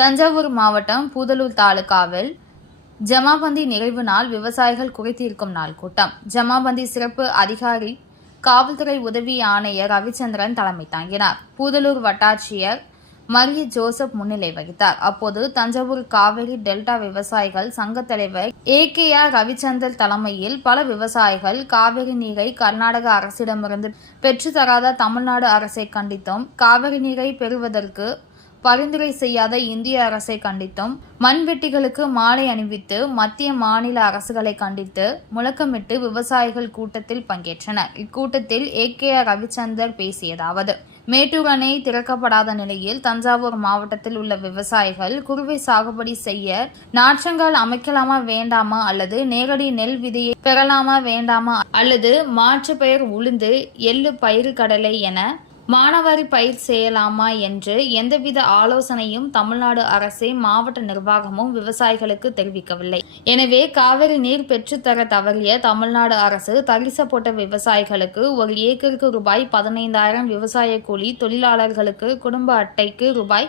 தஞ்சாவூர் மாவட்டம் பூதலூர் தாலுகாவில் ஜமாபந்தி நிறைவு நாள் விவசாயிகள் குறைத்தீர்க்கும் நாள் கூட்டம். ஜமாபந்தி சிறப்பு அதிகாரி காவல்துறை உதவி ஆணையர் ரவிச்சந்திரன் தலைமை தாங்கினார். பூதலூர் வட்டாட்சியர் மரிய ஜோசப் முன்னிலை வகித்தார். அப்போது தஞ்சாவூர் காவிரி டெல்டா விவசாயிகள் சங்க தலைவர் ஏ கே ஆர் ரவிச்சந்தர் தலைமையில் பல விவசாயிகள் காவிரி நீரை கர்நாடக அரசிடமிருந்து பெற்றுத்தராத தமிழ்நாடு அரசை கண்டித்தும் காவிரி நீரை பெறுவதற்கு பரிந்துரை செய்யாத இந்திய அரசை கண்டித்தும் மண்வெட்டிகளுக்கு மாலை அணிவித்து மத்திய மாநில அரசுகளை கண்டித்து முழக்கமிட்டு விவசாயிகள் கூட்டத்தில் பங்கேற்றனர். இக்கூட்டத்தில் ஏ. கே. ஆர். ரவிச்சந்தர் பேசியதாவது மேட்டூர் அணை திறக்கப்படாத நிலையில் தஞ்சாவூர் மாவட்டத்தில் உள்ள விவசாயிகள் குறுவை சாகுபடி செய்ய நாற்றங்கால் அமைக்கலாமா வேண்டாமா அல்லது நேரடி நெல் விதையை பெறலாமா வேண்டாமா அல்லது மாற்று பெயர் உளுந்து எள்ளு பயிறு கடலை என மானாவாரி பயிர் செய்யலாமா என்று எந்தவித ஆலோசனையும் தமிழ்நாடு அரசே மாவட்ட நிர்வாகமும் விவசாயிகளுக்கு தெரிவிக்கவில்லை. எனவே காவிரி நீர் பெற்றுத்தர தவறிய தமிழ்நாடு அரசு தரிச போட்ட விவசாயிகளுக்கு ஒரு ஏக்கருக்கு ரூபாய் பதினைந்தாயிரம் விவசாய கூலி தொழிலாளர்களுக்கு குடும்ப அட்டைக்கு ரூபாய்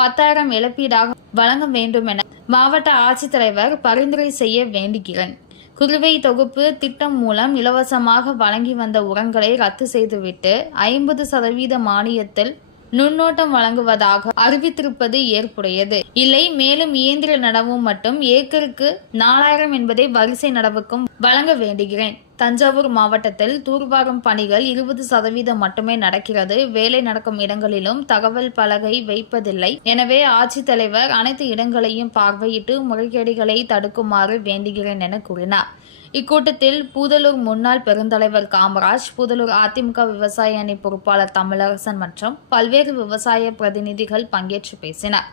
பத்தாயிரம் இழப்பீடாக வழங்க வேண்டும் என மாவட்ட ஆட்சித்தலைவர் பரிந்துரை செய்ய வேண்டுகிறேன். குறுவை தொகுப்பு திட்டம் மூலம் இலவசமாக வழங்கி வந்த உரங்களை ரத்து செய்துவிட்டு ஐம்பது சதவீத மானியத்தில் நுண்ணோட்டம் வழங்குவதாக அறிவித்திருப்பது ஏற்புடையது. இல்லை மேலும் இயந்திர நடவும் மட்டும் ஏக்கருக்கு நாலாயிரம் என்பதை வரிசை நடவுக்கும் வழங்க வேண்டுகிறேன். தஞ்சாவூர் மாவட்டத்தில் தூர்வாரும் பணிகள் இருபது சதவீதம் மட்டுமே நடக்கிறது. வேலை நடக்கும் இடங்களிலும் தகவல் பலகை வைப்பதில்லை. எனவே ஆட்சித்தலைவர் அனைத்து இடங்களையும் பார்வையிட்டு முறைகேடுகளை தடுக்குமாறு வேண்டுகிறேன் என கூறினார். இக்கூட்டத்தில் பூதலூர் முன்னாள் பெருந்தலைவர் காமராஜ் பூதலூர் அதிமுக விவசாய அணி பொறுப்பாளர் தமிழரசன் மற்றும் பல்வேறு விவசாய பிரதிநிதிகள் பங்கேற்று பேசினர்.